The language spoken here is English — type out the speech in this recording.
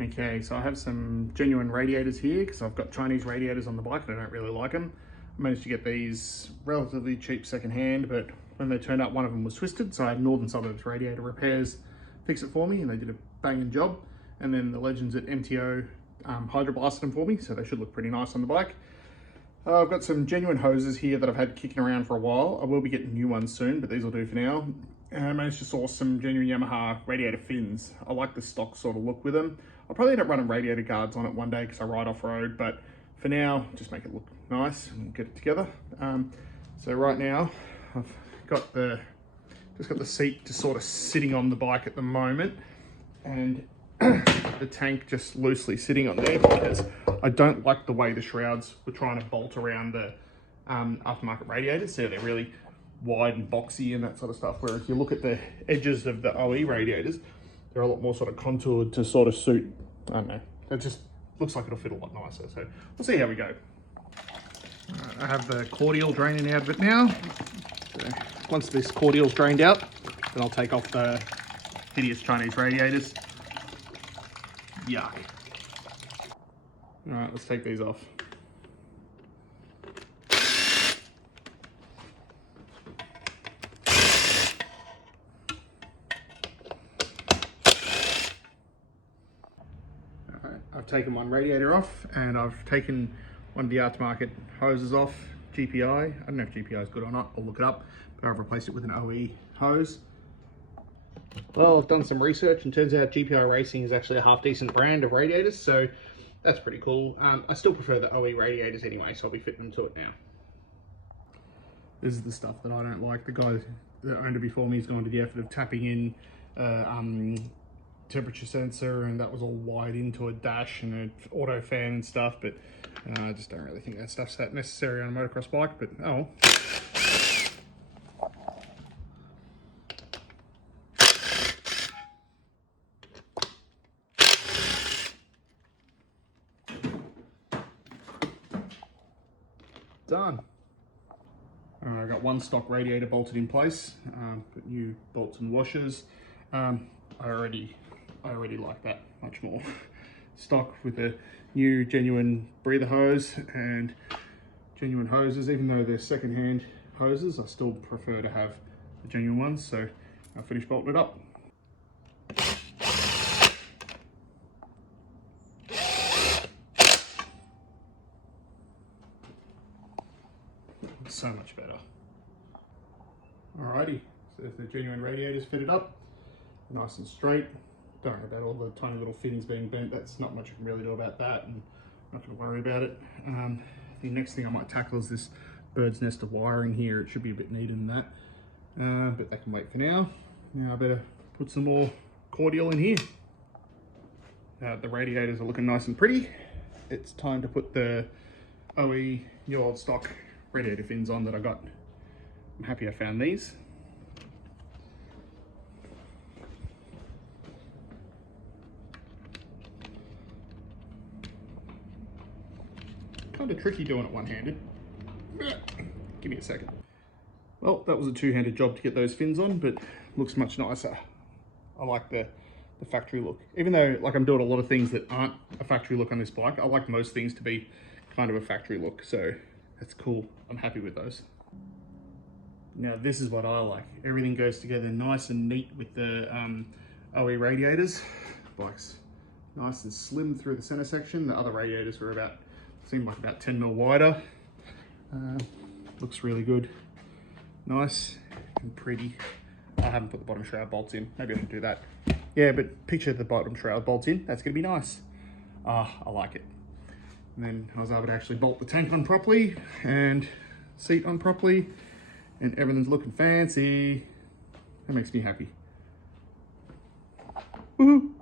Okay, so I have some genuine radiators here because I've got Chinese radiators on the bike and I don't really like them. I managed to get these relatively cheap secondhand, but when they turned up, one of them was twisted, so I had Northern Suburbs Radiator Repairs fix it for me, and they did a banging job. And then the legends at MTO hydroblasted them for me, so they should look pretty nice on the bike. I've got some genuine hoses here that I've had kicking around for a while. I will be getting new ones soon, but these will do for now. And I managed to source some genuine Yamaha radiator fins. I like the stock sort of look with them. I'll probably end up running radiator guards on it one day because I ride off-road, but for now, just make it look nice and get it together. So right now, I've got just got the seat just sort of sitting on the bike at the moment, and the tank just loosely sitting on there because I don't like the way the shrouds were trying to bolt around the aftermarket radiators. So they're really wide and boxy and that sort of stuff. Where if you look at the edges of the OE radiators, they're a lot more sort of contoured to sort of suit, I don't know, it just looks like it'll fit a lot nicer. So we'll see how we go. I have the cordial draining out of it now. So once this cordial's drained out, then I'll take off the hideous Chinese radiators. Yuck. All right, let's take these off. All right, I've taken one radiator off and I've taken one of the aftermarket hoses off, GPI. I don't know if GPI is good or not, I'll look it up, but I've replaced it with an OE hose. Well, I've done some research and turns out GPI Racing is actually a half decent brand of radiators, so that's pretty cool. I still prefer the OE radiators anyway, so I'll be fitting them to it now. This is the stuff that I don't like. The guy that owned it before me has gone to the effort of tapping in temperature sensor, and that was all wired into a dash and an auto fan and stuff, but I just don't really think that stuff's that necessary on a motocross bike, but oh well. Done. I've got one stock radiator bolted in place, put new bolts and washers. I already like that much more. Stock with a new genuine breather hose and genuine hoses. Even though they're second-hand hoses, I still prefer to have the genuine ones, so I'll finish bolting it up. So much better. Alrighty, so if the genuine radiator's fitted up, nice and straight. Don't worry about all the tiny little fittings being bent. That's not much you can really do about that, and I'm not going to worry about it. The next thing I might tackle is this bird's nest of wiring here. It should be a bit neater than that, but that can wait for now. Now I better put some more cordial in here. The radiators are looking nice and pretty. It's time to put the OE new old stock radiator fins on that I got. I'm happy I found these. Kind of tricky doing it one-handed. Give me a second. Well, that was a two-handed job to get those fins on, but looks much nicer. I like the factory look. Even though like I'm doing a lot of things that aren't a factory look on this bike, I like most things to be kind of a factory look, so that's cool. I'm happy with those. Now this is what I like. Everything goes together nice and neat with the OE radiators. Bike's nice and slim through the center section. The other radiators were seemed like about 10 mil wider. Looks really good. Nice and pretty. I haven't put the bottom shroud bolts in. Maybe I should do that. Yeah, but picture the bottom shroud bolts in. That's gonna be nice. I like it. And then I was able to actually bolt the tank on properly and seat on properly, and everything's looking fancy. That makes me happy. Woohoo!